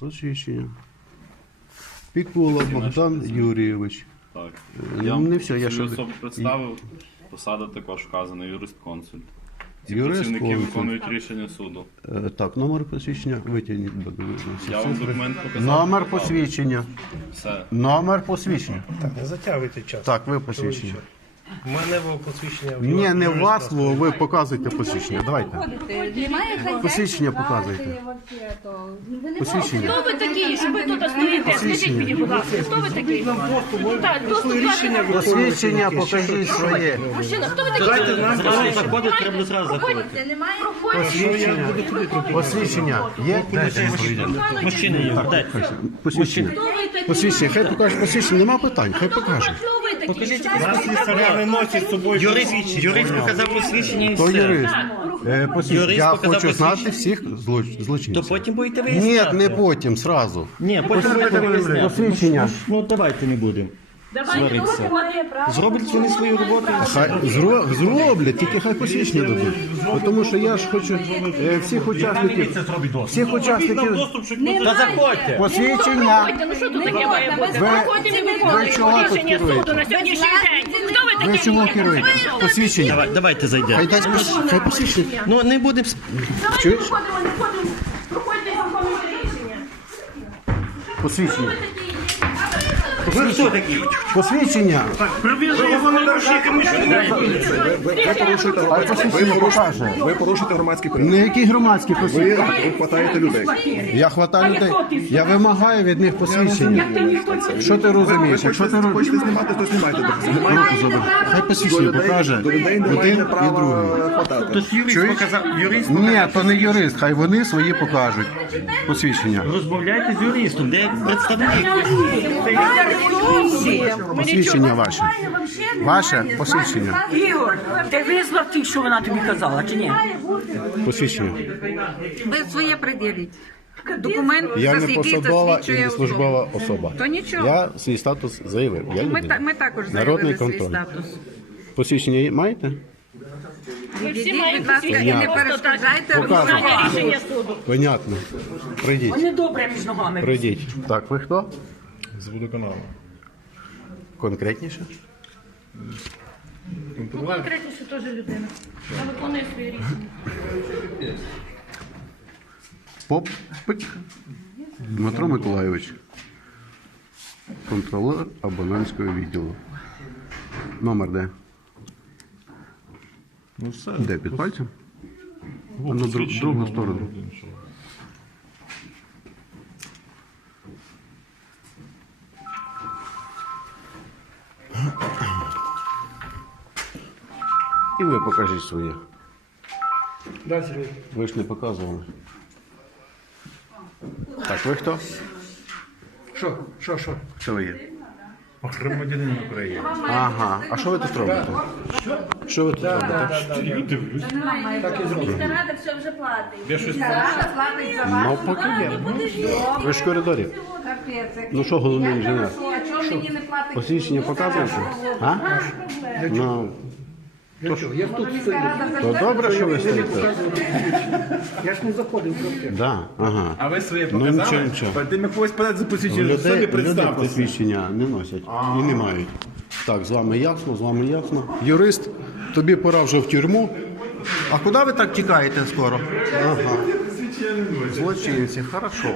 Посвідчення. Пікула Богдан Юрійович. Так. Е, Я не все, я свою ще- особу представив. Посада також вказана, юрист-консульт. Ці Юрист-консульт. працівники виконують рішення суду. Е, Так, номер посвідчення витягніть. будь ласка, Я вам документ показав. Номер показав. посвідчення. Все. Номер посвідчення. Так, не затягуйте час. Так, ви посвідчення. У мене було посвідчення. Ні, не вас, бо ви показуєте посвідчення. Давайте. Посвідчення показуйте. Посвідчення. Хто ви такі, що ви тут стоїте? Скажіть мені, будь ласка, хто ви такі? Так, доступ до Посвідчення покажіть своє. Мужчина, хто ви такі? Зразу заходить, треба зразу заходити. Немає Посвідчення. Посвідчення. Є? Мужчина є, дайте. Посвідчення. Посвідчення. Хай покаже посвідчення. Нема питань. Хай покаже. Покажіть. У нас є сарани носять з собою. Юрист, юрист показав посвідчення і То все. юрист. Е, посвідчення. Юрист Я показав хочу знати посвідчення. всіх злоч- То злочинців. потім будете Ні, виясняти. не потім, сразу. Ні, потім будете виясняти. Посвідчення. Ну давайте не будемо. Сваритися. Зроблять вони свою роботу. Хай зро- зроблять, тільки хай посвідчення дадуть. Бо Тому що я ж хочу е, всіх учасників. Всіх учасників. Та заходьте. Посвідчення. Ну що тут таке має бути? Ви- Виходимо і ви чого тут рішення керуєте? суду на сьогоднішній день. Хто ви чому керуєте? Посвідчення. Давай, давайте Хай зайдемо. дасть пос- хай посвідчення. Ну не будемо. Чуєш? Виходимо, не ходимо. Проходьте виконуйте рішення. Посвідчення. Ви хто такі? Посвідчення. Хай посвідчення покаже. Ви порушуєте громадський порядок. Не які громадські Ви посвідчення. хватаєте людей. Я хватаю людей. Я вимагаю від них посвідчення. Що ти розумієш? Якщо ти роз- Хочете знімати, то знімайте. Хай посвідчення покаже. До людей не Один маєте і права другий. хватати. Юрист показав. Юрист Ні, то не юрист, хай вони свої покажуть. Посвідчення. Розмовляйте з юристом, де представник. Посвідчення ваше. Ваше посвідчення. Ігор, ти визнав ті, що вона тобі казала, чи ні? Посвідчення. Ви своє приділіть. Документ, Я не який посадова і засвідчує не службова особа. То нічого. Я свій статус заявив. Я Ми, та- людина. ми також Народний заявили свій контроль. статус. Посвідчення маєте? Ми всі Ідіть, маємо будь ласка, і не перешкоджайте Показуй. Рішення суду. Понятно. Пройдіть. Вони добре між ногами. Пройдіть. Так, ви хто? З водоканалу. Конкретніше? Ну, конкретніше теж людина. Вона виконує свої рішення. Попик Дмитро Миколайович. Контролер абонентського відділу. Номер де? Ну все. Де під пальцем? А на друг, другу сторону. І ви покажіть своє. Ви ж не показували. Так, ви хто? Що, що, що? Хто ви є? Громадянин України. Ага. А що ви тут робите? Що ви тут робите? Міська рада все вже платить. Ну, поки є. Ви ж в коридорі. Ну що, головний інженер? Посвідчення показуєте? А? Ну, Для чого? Я тут стою. то добре, що ви стоїте. Я ж не заходив в квартиру. Да, ага. А ви своє Ну, показали? нічого, нічого. Перед тим, як когось подати за посвідчення, людей, самі представтеся. посвідчення не носять і не мають. Так, з вами ясно, з вами ясно. Юрист, тобі пора вже в тюрму. А куди ви так тікаєте скоро? Ага. Злочинці, хорошо.